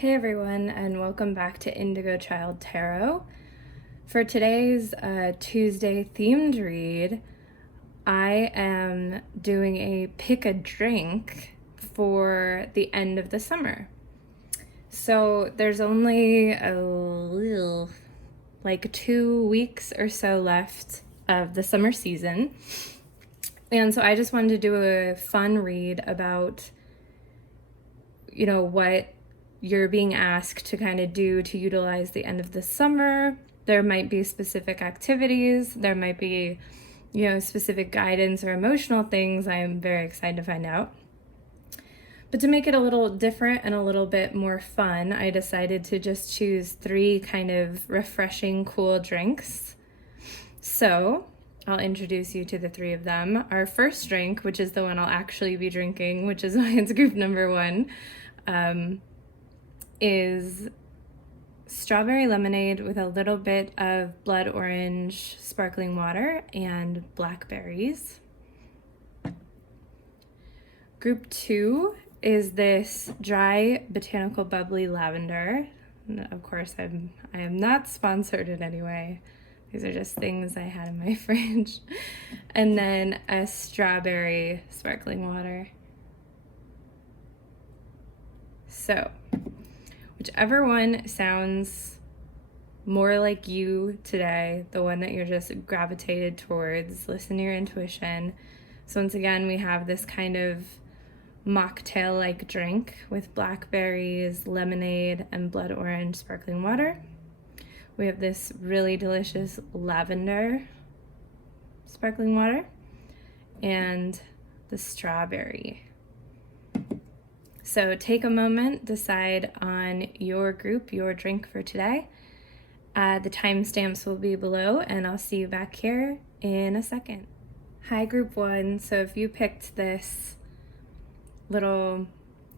Hey everyone, and welcome back to Indigo Child Tarot. For today's Tuesday themed read, I am doing a pick a drink for the end of the summer. So there's only like 2 weeks or so left of the summer season. And so I just wanted to do a fun read about, what you're being asked to kind of do to utilize the end of the summer. There might be specific activities, there might be, specific guidance or emotional things. I'm very excited to find out. But to make it a little different and a little bit more fun, I decided to just choose 3 kind of refreshing, cool drinks. So I'll introduce you to the 3 of them. Our first drink, which is the one I'll actually be drinking, which is Lions Group number 1, is strawberry lemonade with a little bit of blood orange sparkling water and blackberries. Group 2 is this dry botanical bubbly lavender. Of course, I am not sponsored in any way. These are just things I had in my fridge. And then a strawberry sparkling water. So, whichever one sounds more like you today, the one that you're just gravitated towards, listen to your intuition. So once again, we have this kind of mocktail-like drink with blackberries, lemonade, and blood orange sparkling water. We have this really delicious lavender sparkling water and the strawberry. So take a moment, decide on your group, your drink for today. The timestamps will be below, and I'll see you back here in a second. Hi, Group 1. So if you picked this little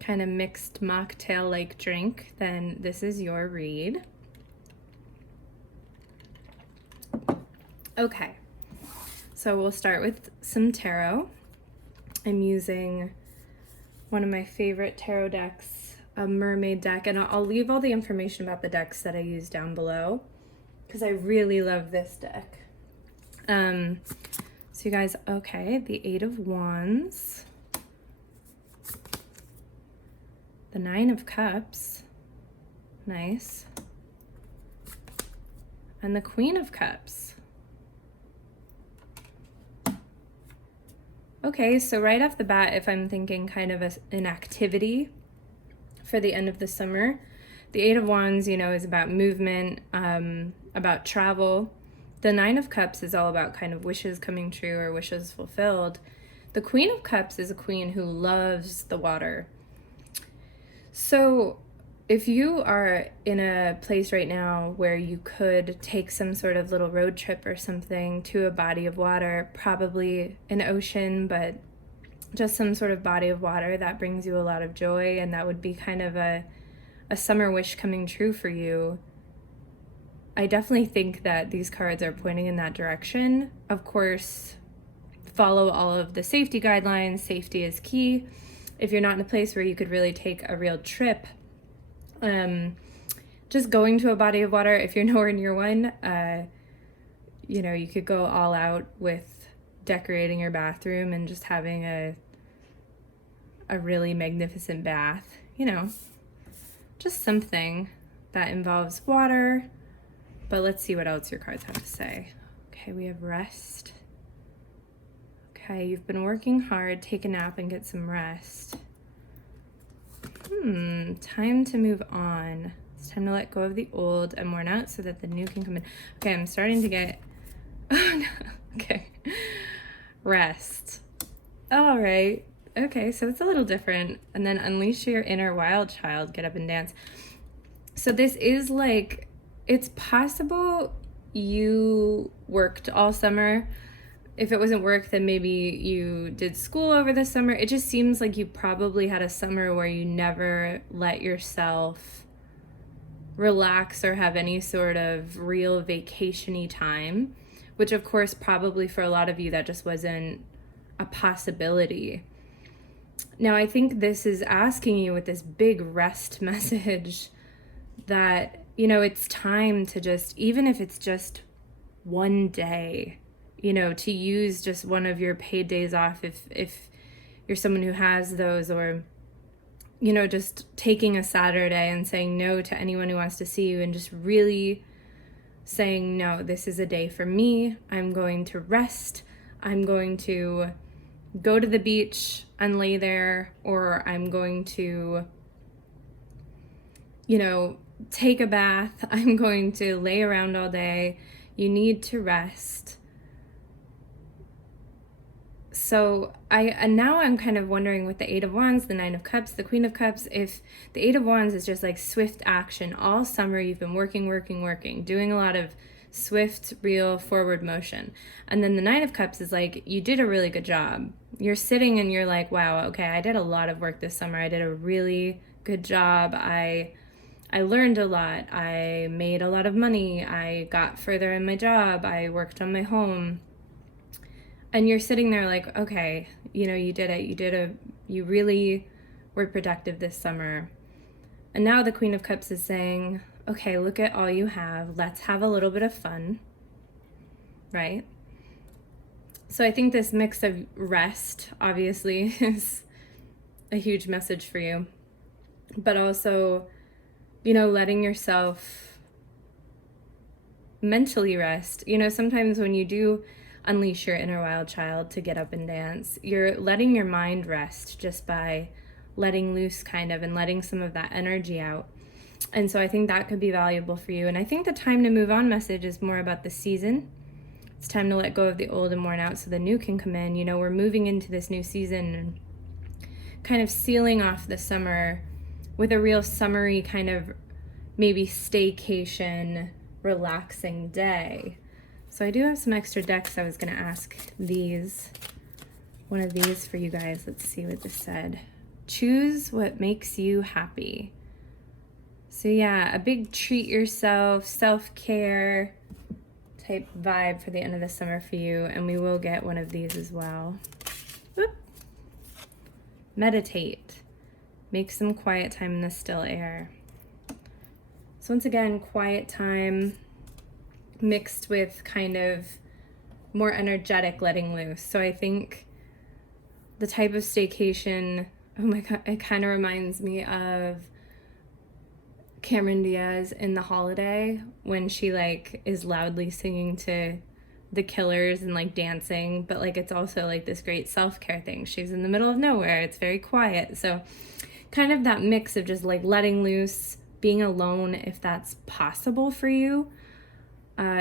kind of mixed mocktail-like drink, then this is your read. Okay, so we'll start with some tarot. I'm using one of my favorite tarot decks, a mermaid deck, and I'll leave all the information about the decks that I use down below because I really love this deck. So you guys, okay, the 8 of Wands, the 9 of Cups, nice, and the Queen of Cups. Okay, so right off the bat, if I'm thinking kind of an activity for the end of the summer, the 8 of Wands, is about movement, about travel. The 9 of Cups is all about kind of wishes coming true or wishes fulfilled. The Queen of Cups is a queen who loves the water. So if you are in a place right now where you could take some sort of little road trip or something to a body of water, probably an ocean, but just some sort of body of water that brings you a lot of joy, and that would be kind of a summer wish coming true for you, I definitely think that these cards are pointing in that direction. Of course, follow all of the safety guidelines. Safety is key. If you're not in a place where you could really take a real trip, just going to a body of water, if you're nowhere near one, you could go all out with decorating your bathroom and just having a really magnificent bath, just something that involves water. But let's see what else your cards have to say. Okay, we have rest. Okay, you've been working hard, take a nap and get some rest. Time to move on. It's time to let go of the old and worn out so that the new can come in. Okay, I'm starting to get, oh no, okay. Rest. All right. Okay, so it's a little different. And then unleash your inner wild child, get up and dance. So this is like, it's possible you worked all summer. If it wasn't work, then maybe you did school over the summer. It just seems like you probably had a summer where you never let yourself relax or have any sort of real vacation-y time, which of course probably for a lot of you that just wasn't a possibility. Now, I think this is asking you with this big rest message that, it's time to just, even if it's just one day, to use just one of your paid days off if you're someone who has those, or, just taking a Saturday and saying no to anyone who wants to see you and just really saying, no, this is a day for me. I'm going to rest. I'm going to go to the beach and lay there, or I'm going to, take a bath. I'm going to lay around all day. You need to rest. So now I'm kind of wondering with the Eight of Wands, the Nine of Cups, the Queen of Cups, if the Eight of Wands is just like swift action. All summer you've been working, doing a lot of swift, real forward motion. And then the Nine of Cups is like, you did a really good job. You're sitting and you're like, wow, okay, I did a lot of work this summer. I did a really good job. I learned a lot. I made a lot of money. I got further in my job. I worked on my home. And you're sitting there like, okay, you did it. You really were productive this summer. And now the Queen of Cups is saying, okay, look at all you have. Let's have a little bit of fun, right? So I think this mix of rest, obviously, is a huge message for you. But also, letting yourself mentally rest. Sometimes when you do unleash your inner wild child to get up and dance, you're letting your mind rest just by letting loose kind of and letting some of that energy out. And so I think that could be valuable for you. And I think the time to move on message is more about the season. It's time to let go of the old and worn out so the new can come in. We're moving into this new season and kind of sealing off the summer with a real summery kind of maybe staycation, relaxing day. So I do have some extra decks. I was going to ask one of these for you guys. Let's see what this said. Choose what makes you happy. So yeah, a big treat yourself, self-care type vibe for the end of the summer for you. And we will get one of these as well. Whoop. Meditate. Make some quiet time in the still air. So once again, quiet time mixed with kind of more energetic letting loose. So I think the type of staycation, oh my God, it kind of reminds me of Cameron Diaz in The Holiday when she is loudly singing to the Killers and dancing, but it's also this great self-care thing. She's in the middle of nowhere. It's very quiet. So kind of that mix of just letting loose, being alone if that's possible for you.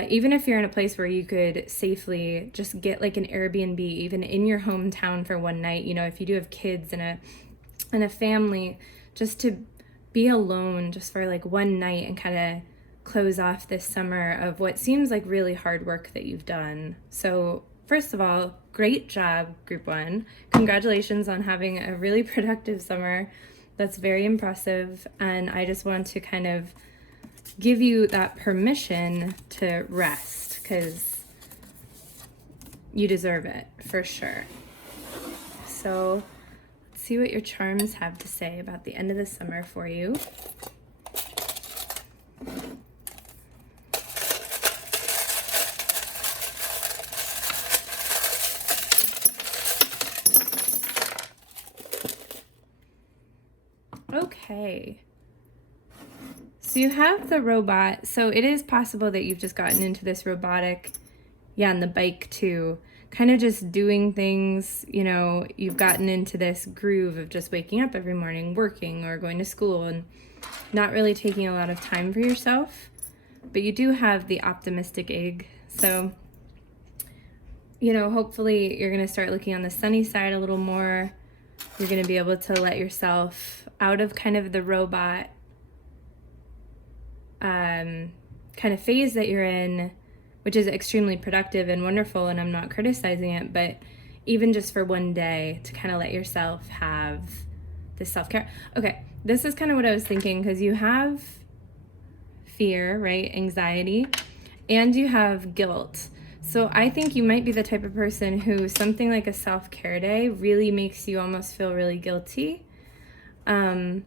Even if you're in a place where you could safely just get an Airbnb, even in your hometown for one night, if you do have kids and a family, just to be alone just for one night and kind of close off this summer of what seems like really hard work that you've done. So first of all, great job, Group 1. Congratulations on having a really productive summer. That's very impressive. And I just want to kind of give you that permission to rest because you deserve it for sure. So let's see what your charms have to say about the end of the summer for you. Okay. So you have the robot. So it is possible that you've just gotten into this robotic, and the bike too, kind of just doing things, you've gotten into this groove of just waking up every morning, working or going to school and not really taking a lot of time for yourself. But you do have the optimistic egg. So, hopefully you're going to start looking on the sunny side a little more. You're going to be able to let yourself out of kind of the robot kind of phase that you're in, which is extremely productive and wonderful, and I'm not criticizing it, but even just for one day to kind of let yourself have this self-care. Okay, this is kind of what I was thinking, because you have fear, right? Anxiety, and you have guilt. So I think you might be the type of person who something like a self-care day really makes you almost feel really guilty. And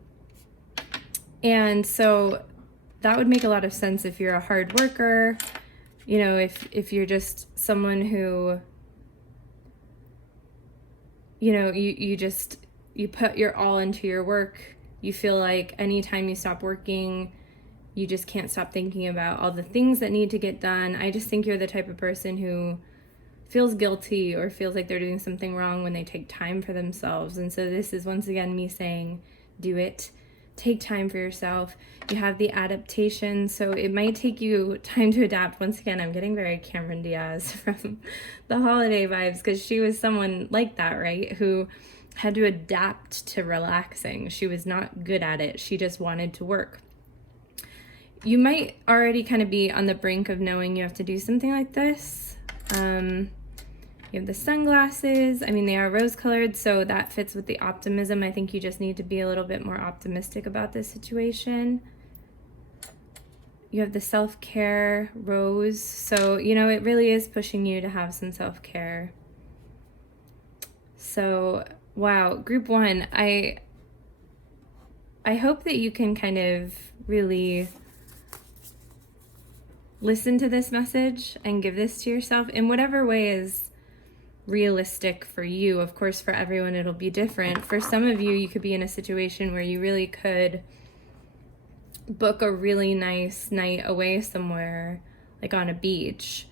so that would make a lot of sense if you're a hard worker, you know, if you're just someone who, you know, you put your all into your work. You feel like anytime you stop working, you just can't stop thinking about all the things that need to get done. I just think you're the type of person who feels guilty or feels like they're doing something wrong when they take time for themselves. And so this is once again me saying, do it. Take time for yourself. You have the adaptation, so it might take you time to adapt. Once again, I'm getting very Cameron Diaz from the holiday vibes, because she was someone like that, right? Who had to adapt to relaxing. She was not good at it. She just wanted to work. You might already kind of be on the brink of knowing you have to do something like this. You have the sunglasses. I mean, they are rose-colored, so that fits with the optimism. I think you just need to be a little bit more optimistic about this situation. You have the self-care rose. So, you know, it really is pushing you to have some self-care. So, wow, group one, I hope that you can kind of really listen to this message and give this to yourself in whatever way is realistic for you. Of course, for everyone it'll be different. For some of you, you could be in a situation where you really could book a really nice night away somewhere, like on a beach.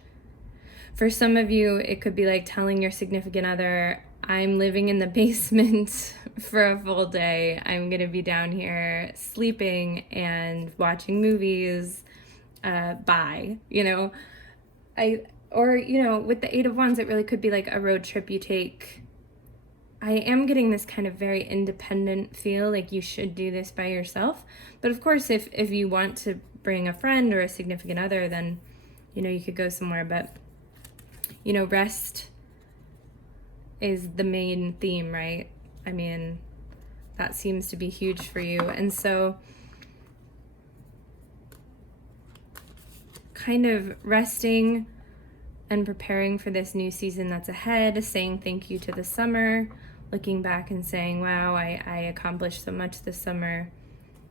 For some of you, it could be like telling your significant other, I'm living in the basement for a full day. I'm gonna be down here sleeping and watching movies. Bye. You know, or, you know, with the Eight of Wands, it really could be like a road trip you take. I am getting this kind of very independent feel, like you should do this by yourself. But of course, if you want to bring a friend or a significant other, then, you know, you could go somewhere. But, you know, rest is the main theme, right? I mean, that seems to be huge for you. And so kind of resting and preparing for this new season that's ahead, saying thank you to the summer, looking back and saying, wow, I accomplished so much this summer,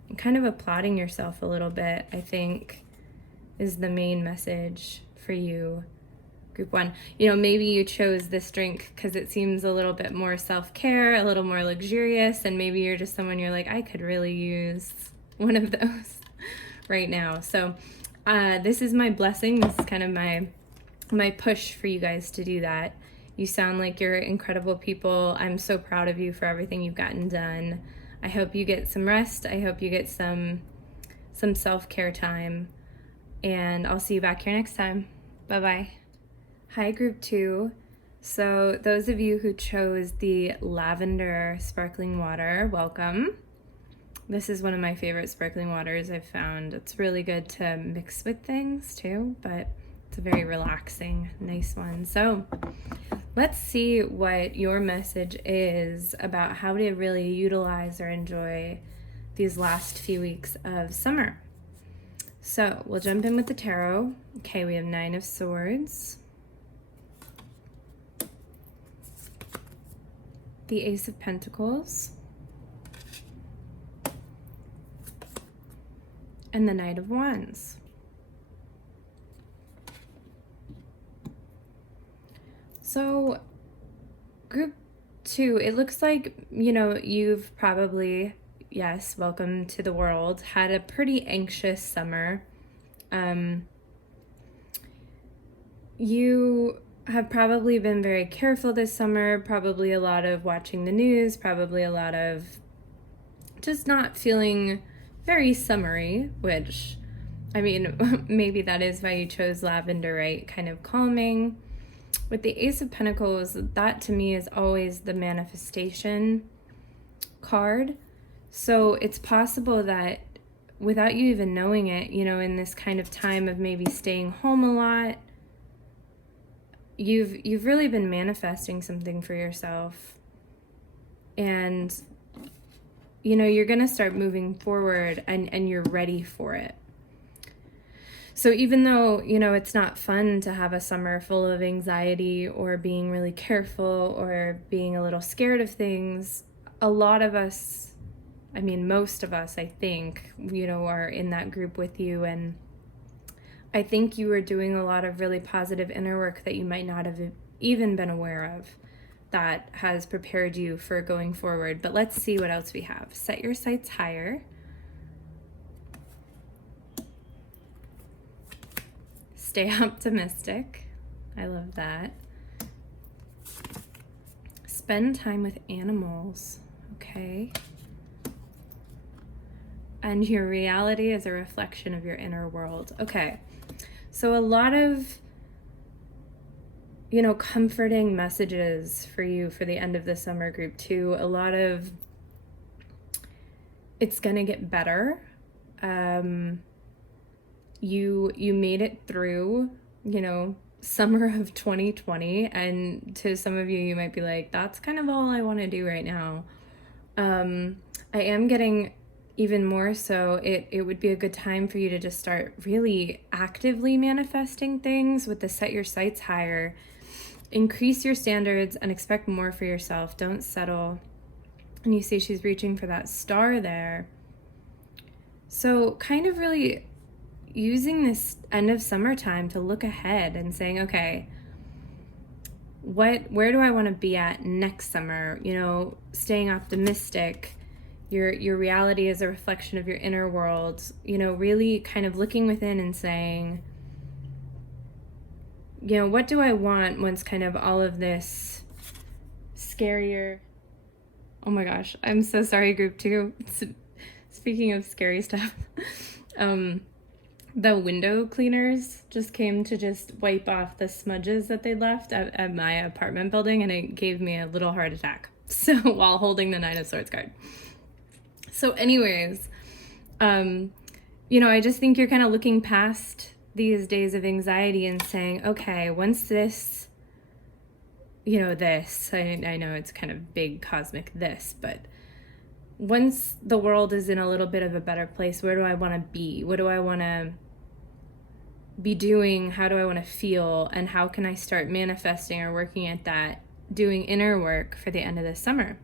and kind of applauding yourself a little bit, I think, is the main message for you, group one. You know, maybe you chose this drink because it seems a little bit more self-care, a little more luxurious, and maybe you're just someone you're like, I could really use one of those right now. So this is my blessing. This is kind of my push for you guys to do that. You sound like you're incredible people. I'm so proud of you for everything you've gotten done. I hope you get some rest. I hope you get some self-care time. And I'll see you back here next time. Bye-bye. Hi, group two. So those of you who chose the lavender sparkling water, welcome. This is one of my favorite sparkling waters I've found. It's really good to mix with things too, but it's a very relaxing, nice one. So let's see what your message is about how to really utilize or enjoy these last few weeks of summer. So we'll jump in with the tarot. Okay, we have Nine of Swords, the Ace of Pentacles, and the Knight of Wands. So group two, it looks like, you know, you've probably, yes, welcome to the world, had a pretty anxious summer. You have probably been very careful this summer, probably a lot of watching the news, probably a lot of just not feeling very summery, which, I mean, maybe that is why you chose lavender, right? Kind of calming. With the Ace of Pentacles, that to me is always the manifestation card. So it's possible that without you even knowing it, you know, in this kind of time of maybe staying home a lot, you've really been manifesting something for yourself. And, you know, you're going to start moving forward and you're ready for it. So even though, you know, it's not fun to have a summer full of anxiety or being really careful or being a little scared of things, a lot of us, I mean, most of us, I think, you know, are in that group with you. And I think you are doing a lot of really positive inner work that you might not have even been aware of that has prepared you for going forward. But let's see what else we have. Set your sights higher. Stay optimistic. I love that. Spend time with animals. Okay. And your reality is a reflection of your inner world. Okay. So a lot of, you know, comforting messages for you for the end of the summer group too. A lot of, it's gonna get better. You made it through, you know, summer of 2020, and to some of you, you might be like, that's kind of all I want to do right now. I am getting even more so, it would be a good time for you to just start really actively manifesting things with the set your sights higher. Increase your standards and expect more for yourself. Don't settle. And you see she's reaching for that star there. So kind of really using this end of summertime to look ahead and saying, okay, where do I want to be at next summer? You know, staying optimistic. Your reality is a reflection of your inner world. You know, really kind of looking within and saying, you know, what do I want once kind of all of this scarier... Oh my gosh, I'm so sorry, group 2. Speaking of scary stuff, the window cleaners just came to just wipe off the smudges that they left at my apartment building, and it gave me a little heart attack. So while holding the 9 of Swords card. So anyways, you know, I just think you're kind of looking past these days of anxiety and saying, okay, once this, you know, I know it's kind of big cosmic this, but once the world is in a little bit of a better place, where do I want to be? What do I want to be doing? How do I want to feel? And how can I start manifesting or working at that, doing inner work for the end of the summer?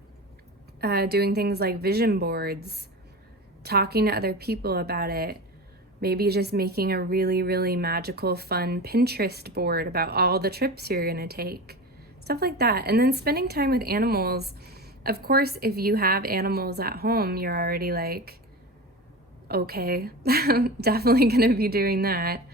Doing things like vision boards, talking to other people about it, maybe just making a really, really magical, fun Pinterest board about all the trips you're going to take, stuff like that. And then spending time with animals. Of course, if you have animals at home, you're already like, okay, definitely going to be doing that.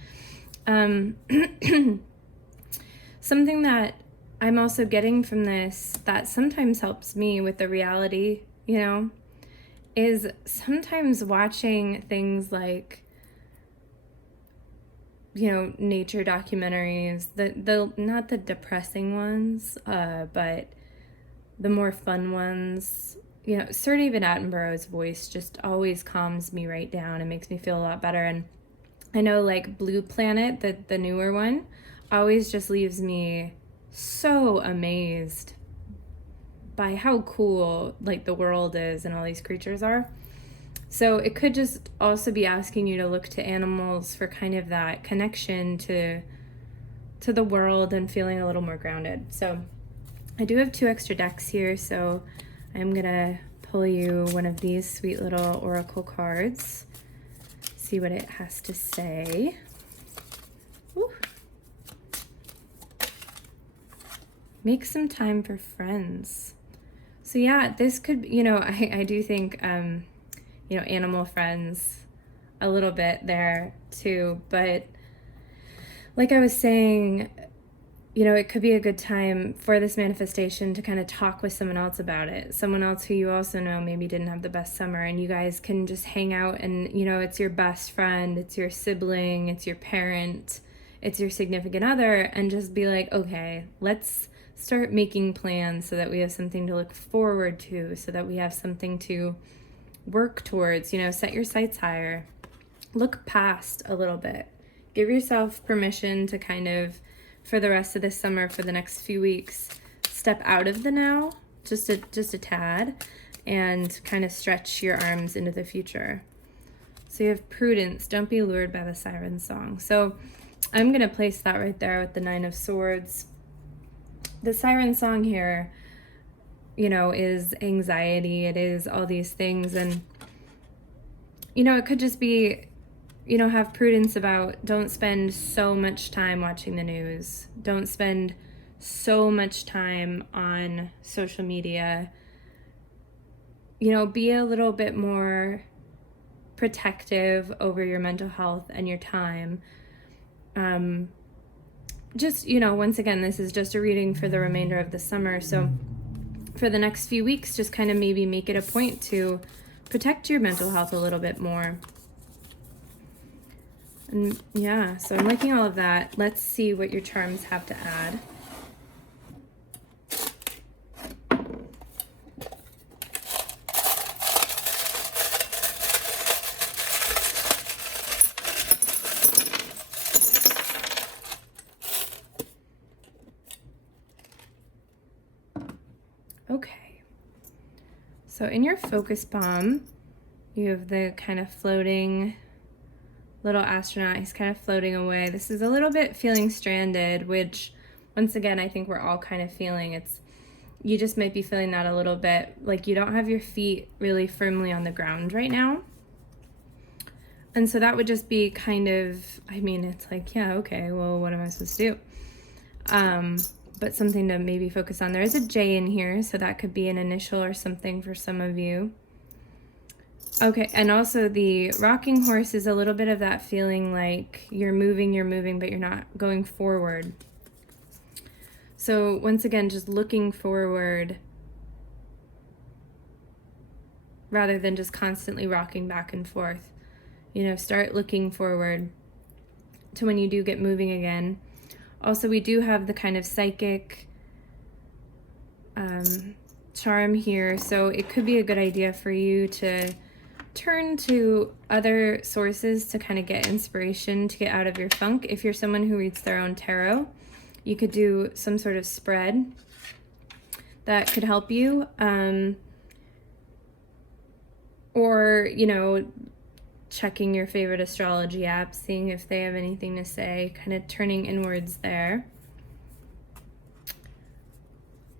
Something that I'm also getting from this that sometimes helps me with the reality, you know, is sometimes watching things like, you know, nature documentaries, the not the depressing ones, but the more fun ones. You know, Sir David Attenborough's voice just always calms me right down and makes me feel a lot better. And I know like Blue Planet, the newer one, always just leaves me so amazed by how cool like the world is and all these creatures are. So it could just also be asking you to look to animals for kind of that connection to the world and feeling a little more grounded. So I do have 2 extra decks here, so I'm gonna pull you one of these sweet little oracle cards, see what it has to say. Woo. Make some time for friends. So yeah, this could, you know, I do think, you know, animal friends a little bit there too, but like I was saying, you know, it could be a good time for this manifestation to kind of talk with someone else about it. Someone else who you also know maybe didn't have the best summer, and you guys can just hang out and, you know, it's your best friend, it's your sibling, it's your parent, it's your significant other, and just be like, okay, let's start making plans so that we have something to look forward to, so that we have something to work towards. You know, set your sights higher. Look past a little bit. Give yourself permission to kind of, for the rest of this summer, for the next few weeks, step out of the now, just a tad, and kind of stretch your arms into the future. So you have prudence. Don't be lured by the siren song. So I'm going to place that right there with the Nine of Swords. The siren song here, you know, is anxiety. It is all these things. And, you know, it could just be, you know, have prudence about, don't spend so much time watching the news. Don't spend so much time on social media. You know, be a little bit more protective over your mental health and your time. Just, you know, once again, this is just a reading for the remainder of the summer. So for the next few weeks, just kind of maybe make it a point to protect your mental health a little bit more. And yeah, so I'm liking all of that. Let's see what your charms have to add. Okay, so in your focus bomb, you have the kind of floating little astronaut. He's kind of floating away. This is a little bit feeling stranded, which once again, I think we're all kind of feeling. You just might be feeling that a little bit, like you don't have your feet really firmly on the ground right now. And so that would just be kind of, I mean, it's like, yeah, okay, well, what am I supposed to do? But something to maybe focus on. There is a J in here, so that could be an initial or something for some of you. Okay, and also the rocking horse is a little bit of that feeling like you're moving, but you're not going forward. So once again, just looking forward rather than just constantly rocking back and forth. You know, start looking forward to when you do get moving again. Also, we do have the kind of psychic charm here, so it could be a good idea for you to turn to other sources to kind of get inspiration to get out of your funk. If you're someone who reads their own tarot, you could do some sort of spread that could help you. Or, you know, checking your favorite astrology apps, seeing if they have anything to say, kind of turning inwards there.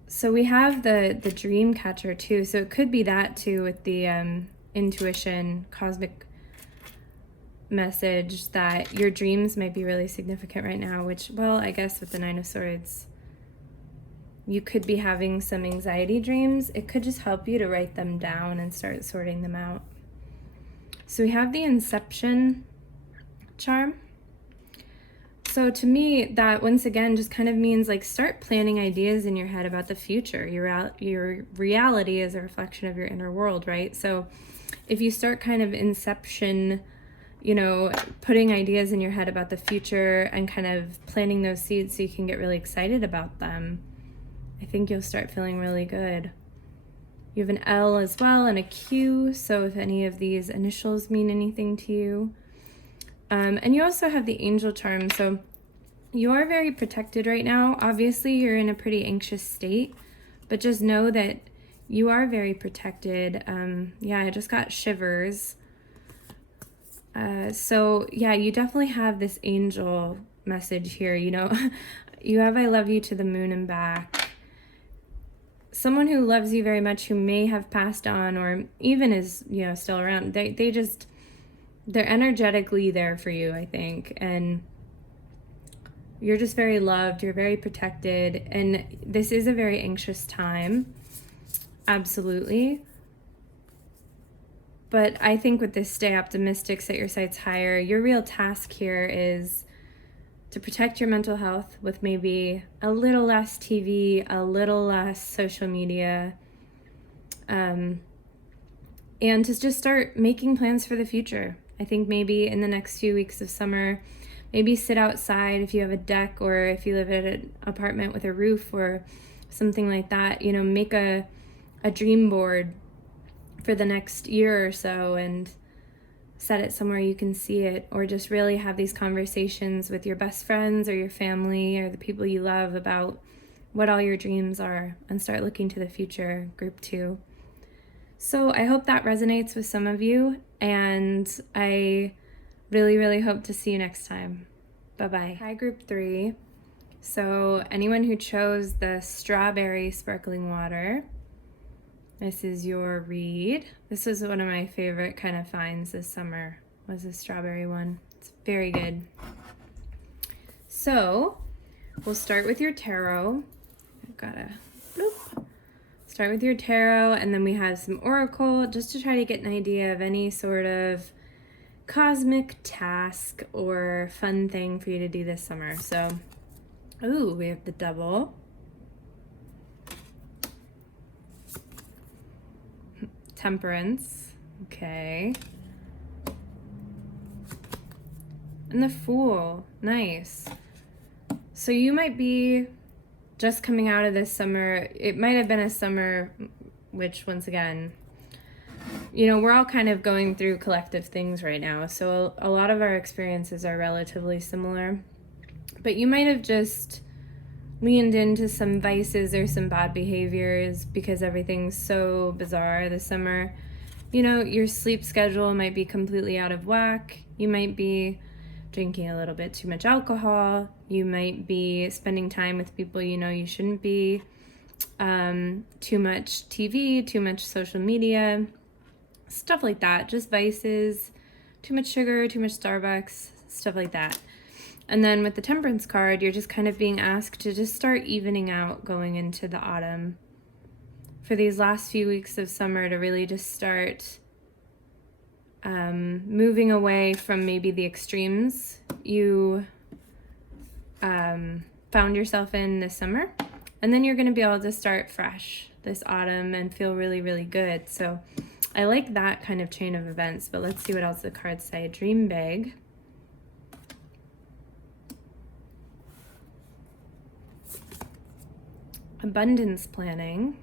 So we have the dream catcher too. So it could be that too with the intuition, cosmic message that your dreams might be really significant right now, which, well, I guess with the Nine of Swords, you could be having some anxiety dreams. It could just help you to write them down and start sorting them out. So we have the Inception charm. So to me, that once again just kind of means like start planning ideas in your head about the future. Your reality is a reflection of your inner world, right? So if you start kind of inception, you know, putting ideas in your head about the future and kind of planting those seeds so you can get really excited about them, I think you'll start feeling really good. You have an L as well and a Q, so if any of these initials mean anything to you. And you also have the angel charm, so you are very protected right now. Obviously, you're in a pretty anxious state, but just know that you are very protected. Yeah, I just got shivers. So yeah, you definitely have this angel message here, you know. You have I love you to the moon and back. Someone who loves you very much, who may have passed on or even is, you know, still around, they're energetically there for you, I think. And you're just very loved, you're very protected. And this is a very anxious time. Absolutely. But I think with this stay optimistic, set your sights higher, your real task here is to protect your mental health with maybe a little less TV, a little less social media, and to just start making plans for the future. I think maybe in the next few weeks of summer, maybe sit outside if you have a deck or if you live at an apartment with a roof or something like that, you know, make a dream board for the next year or so and set it somewhere you can see it, or just really have these conversations with your best friends or your family or the people you love about what all your dreams are and start looking to the future, group 2. So I hope that resonates with some of you, and I really, really hope to see you next time. Bye-bye. Hi, group 3. So anyone who chose the strawberry sparkling water, this is your read. This is one of my favorite kind of finds this summer, was the strawberry one. It's very good. So we'll start with your tarot. I've got a bloop. Start with your tarot, and then we have some oracle just to try to get an idea of any sort of cosmic task or fun thing for you to do this summer. So, ooh, we have the double. Temperance. Okay. And the Fool. Nice. So you might be just coming out of this summer. It might have been a summer which, once again, you know, we're all kind of going through collective things right now. So a lot of our experiences are relatively similar. But you might have just leaned into some vices or some bad behaviors because everything's so bizarre this summer. You know, your sleep schedule might be completely out of whack. You might be drinking a little bit too much alcohol. You might be spending time with people you know you shouldn't be. Too much TV, too much social media, stuff like that. Just vices, too much sugar, too much Starbucks, stuff like that. And then with the Temperance card, you're just kind of being asked to just start evening out going into the autumn. For these last few weeks of summer, to really just start moving away from maybe the extremes you found yourself in this summer. And then you're going to be able to start fresh this autumn and feel really, really good. So I like that kind of chain of events, but let's see what else the cards say. Dream big. Abundance planning.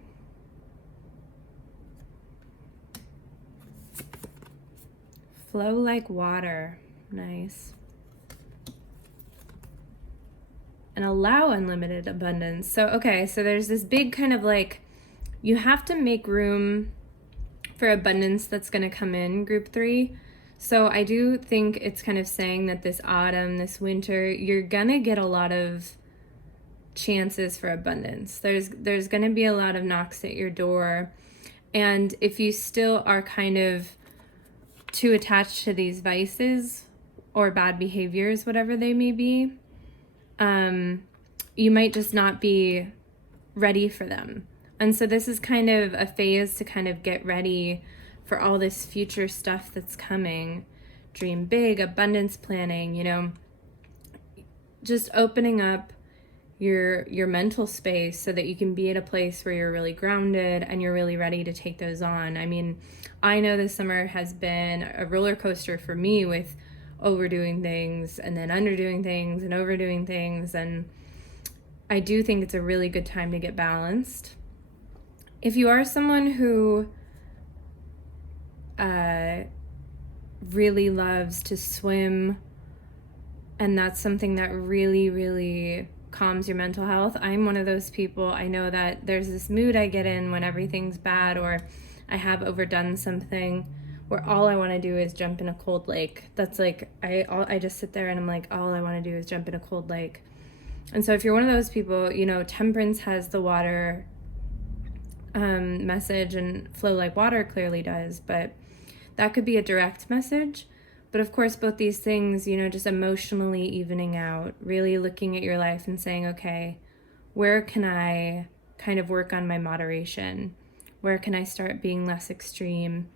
Flow like water. Nice. And allow unlimited abundance. So, okay, so there's this big kind of like, you have to make room for abundance that's going to come in, group 3. So I do think it's kind of saying that this autumn, this winter, you're going to get a lot of chances for abundance. There's going to be a lot of knocks at your door. And if you still are kind of too attached to these vices or bad behaviors, whatever they may be, you might just not be ready for them. And so this is kind of a phase to kind of get ready for all this future stuff that's coming. Dream big, abundance planning, you know, just opening up your mental space so that you can be at a place where you're really grounded and you're really ready to take those on. I mean, I know this summer has been a roller coaster for me with overdoing things and then underdoing things and overdoing things. And I do think it's a really good time to get balanced. If you are someone who really loves to swim, and that's something that really, really calms your mental health, I'm one of those people. I know that there's this mood I get in when everything's bad or I have overdone something where all I want to do is jump in a cold lake. That's like, I just sit there and I'm like, all I want to do is jump in a cold lake. And so if you're one of those people, you know, Temperance has the water message and flow like water clearly does, but that could be a direct message. But of course, both these things, you know, just emotionally evening out, really looking at your life and saying, okay, where can I kind of work on my moderation? Where can I start being less extreme?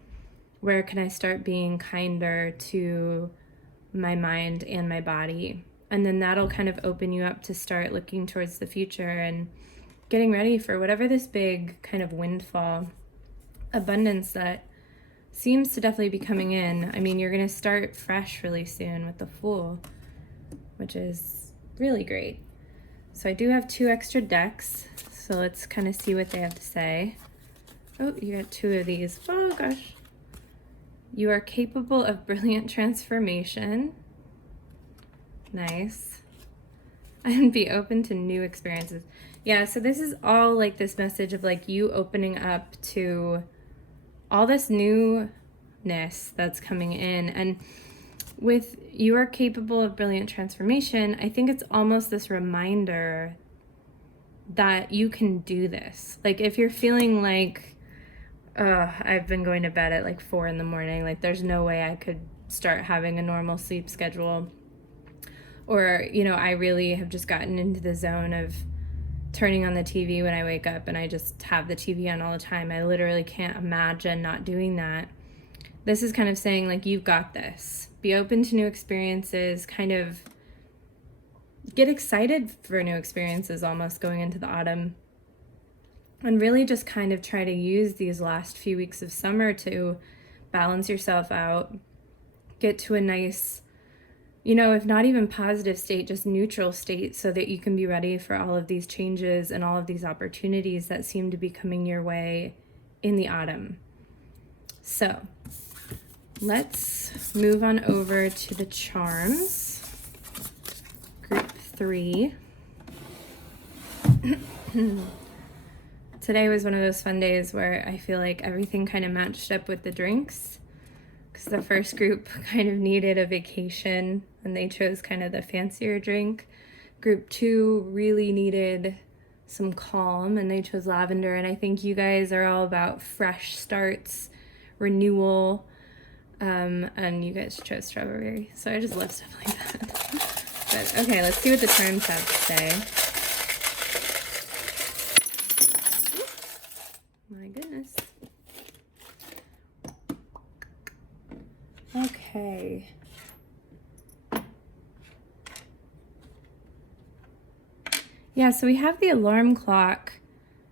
Where can I start being kinder to my mind and my body? And then that'll kind of open you up to start looking towards the future and getting ready for whatever this big kind of windfall abundance that seems to definitely be coming in. I mean, you're going to start fresh really soon with the Fool, which is really great. So I do have 2 extra decks, so let's kind of see what they have to say. Oh, you got 2 of these. Oh gosh. You are capable of brilliant transformation. Nice. And be open to new experiences. Yeah, so this is all like this message of like you opening up to all this newness that's coming in. And with You Are Capable of Brilliant Transformation, I think it's almost this reminder that you can do this. Like if you're feeling like, I've been going to bed at like 4 a.m, like there's no way I could start having a normal sleep schedule. Or, I really have just gotten into the zone of turning on the TV when I wake up and I just have the TV on all the time. I literally can't imagine not doing that. This is kind of saying like, you've got this. Be open to new experiences, kind of get excited for new experiences almost going into the autumn. And really just kind of try to use these last few weeks of summer to balance yourself out, get to a nice, if not even positive state, just neutral state, so that you can be ready for all of these changes and all of these opportunities that seem to be coming your way in the autumn. So let's move on over to the charms. Group 3. Today was one of those fun days where I feel like everything kind of matched up with the drinks, because the first group kind of needed a vacation and they chose kind of the fancier drink. Group 2 really needed some calm and they chose lavender. And I think you guys are all about fresh starts, renewal, and you guys chose strawberry. So I just love stuff like that. But okay, let's see what the charms have to say. My goodness. Okay. Yeah, so we have the alarm clock.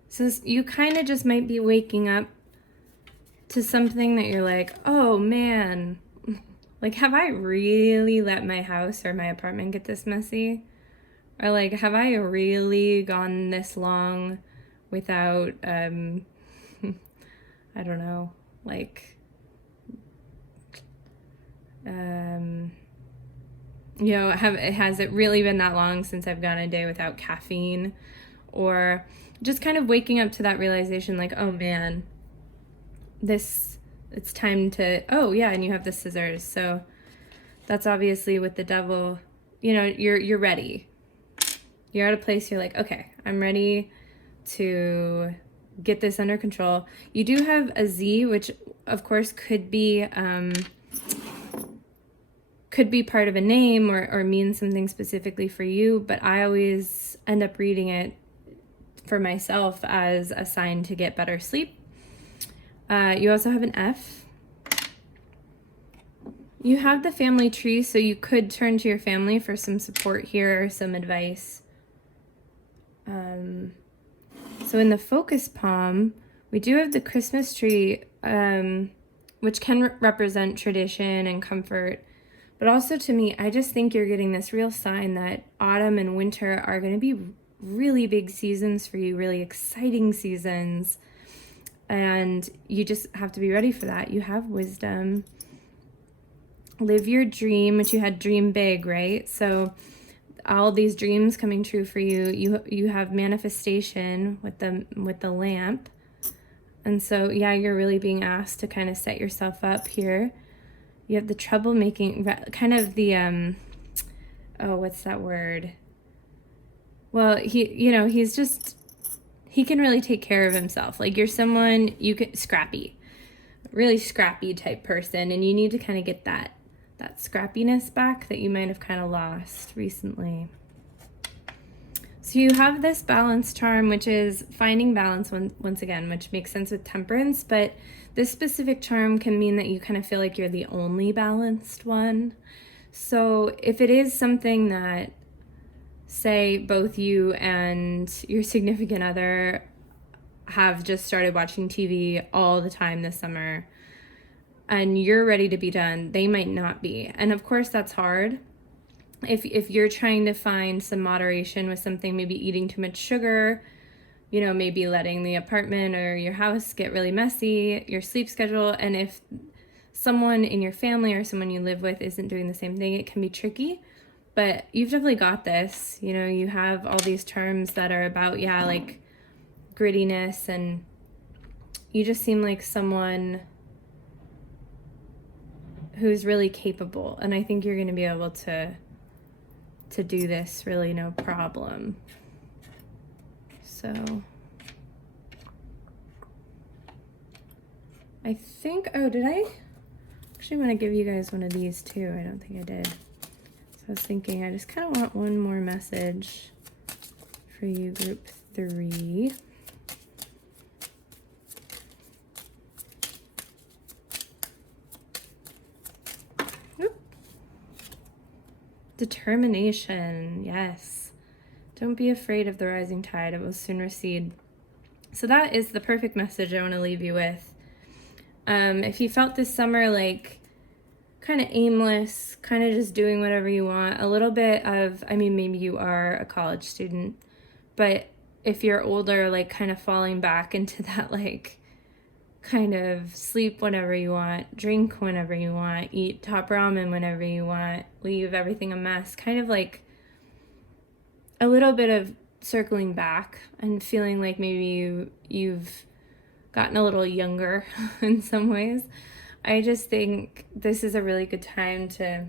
So you kind of just might be waking up to something that you're like, oh man, like, have I really let my house or my apartment get this messy? Or like, have I really gone this long without, I don't know, like, has it really been that long since I've gone a day without caffeine? Or just kind of waking up to that realization like, oh man, it's time to, oh yeah, and you have the scissors. So that's obviously with the devil, you're ready. You're at a place you're like, okay, I'm ready to get this under control. You do have a Z, which of course could be part of a name or mean something specifically for you, but I always end up reading it for myself as a sign to get better sleep. You also have an F. You have the family tree, so you could turn to your family for some support here or some advice. So in the focus palm, we do have the Christmas tree, which can represent tradition and comfort. But also to me, I just think you're getting this real sign that autumn and winter are going to be really big seasons for you, really exciting seasons. And you just have to be ready for that. You have wisdom. Live your dream, which you had dream big, right? So all these dreams coming true for you. You have manifestation with the lamp. And so, yeah, you're really being asked to kind of set yourself up here. You have the troublemaking, kind of the, what's that word? Well, he can really take care of himself. Like you're someone, really scrappy type person. And you need to kind of get that scrappiness back that you might have kind of lost recently. So you have this balance charm, which is finding balance once again, which makes sense with temperance, but this specific charm can mean that you kind of feel like you're the only balanced one. So if it is something that, say, both you and your significant other have just started watching TV all the time this summer, and you're ready to be done, they might not be. And of course that's hard. If you're trying to find some moderation with something, maybe eating too much sugar, maybe letting the apartment or your house get really messy, your sleep schedule, and if someone in your family or someone you live with isn't doing the same thing, it can be tricky. But you've definitely got this. You have all these terms that are about, like grittiness and, you just seem like someone who's really capable, and I think you're going to be able to do this really no problem. So I think, oh, did I actually want to give you guys one of these too? I don't think I did. So I was thinking I just kind of want one more message for you, group 3. Oop. Determination, yes. Don't be afraid of the rising tide, it will soon recede. So that is the perfect message I want to leave you with. If you felt this summer like kind of aimless, kind of just doing whatever you want, a little bit of, I mean, maybe you are a college student, but if you're older, like kind of falling back into that, like kind of sleep whenever you want, drink whenever you want, eat top ramen whenever you want, leave everything a mess, kind of like a little bit of circling back and feeling like maybe you've gotten a little younger in some ways. I just think this is a really good time to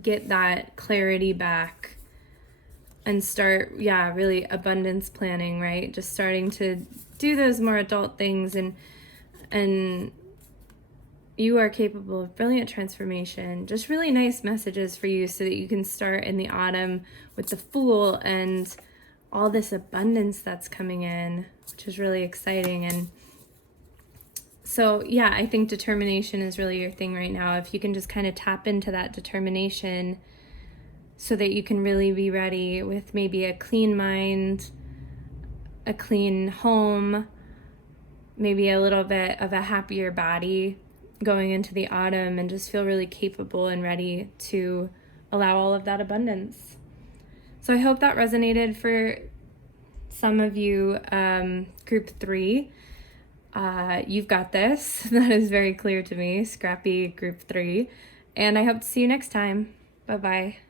get that clarity back and start, really abundance planning, right? Just starting to do those more adult things, and you are capable of brilliant transformation. Just really nice messages for you so that you can start in the autumn with the Fool and all this abundance that's coming in, which is really exciting. And so, I think determination is really your thing right now. If you can just kind of tap into that determination so that you can really be ready with maybe a clean mind, a clean home, maybe a little bit of a happier body going into the autumn, and just feel really capable and ready to allow all of that abundance. So I hope that resonated for some of you, group 3. You've got this. That is very clear to me, scrappy group 3. And I hope to see you next time. Bye-bye.